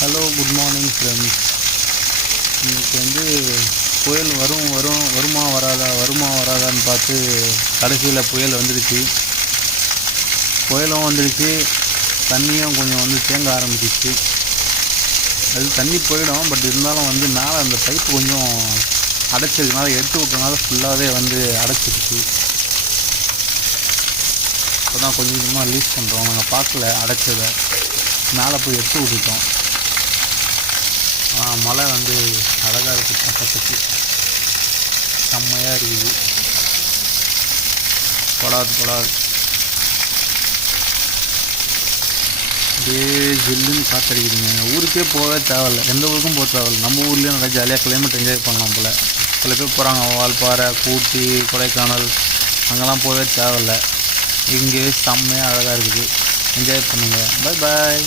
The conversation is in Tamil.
Hello, good morning friends. இன்றைக்கி புயல் வருமா வராதான்னு பார்த்து கடைசியில் புயல் வந்துடுச்சு. புயலும் வந்துடுச்சு, தண்ணியும் கொஞ்சம் தேங்க ஆரம்பிச்சிச்சு. அது தண்ணி போயிடும், பட் இருந்தாலும் மேலே அந்த பைப்பு கொஞ்சம் அடைச்சிருக்கனால, எடுத்து விட்டனால ஃபுல்லாகவே அடைச்சிருச்சு. இப்போ தான் கொஞ்சம் கொஞ்சமாக ரிலீஸ் பண்ணுறோம். நாங்கள் பார்க்கல அடைச்சதை, மேலே போய் எடுத்து விட்டுட்டோம். மழை அழகாக இருக்குது, பக்கத்துக்கு செம்மையாக இருக்குது. படாது அப்படியே ஜில்லுன்னு காற்றடிக்குதுங்க. ஊருக்கே போகவே தேவையில்லை, எந்த ஊருக்கும் போக தேவையில்லை. நம்ம ஊர்லேயும் நல்லா ஜாலியாக கிளைமேட் என்ஜாய் பண்ணலாம் போல். சில பேர் போகிறாங்க வால்பாறை, ஊட்டி, கொடைக்கானல், அங்கெல்லாம் போகவே தேவையில்லை. இங்கே செம்மையாக அழகாக இருக்குது. என்ஜாய் பண்ணுங்கள். பாய்.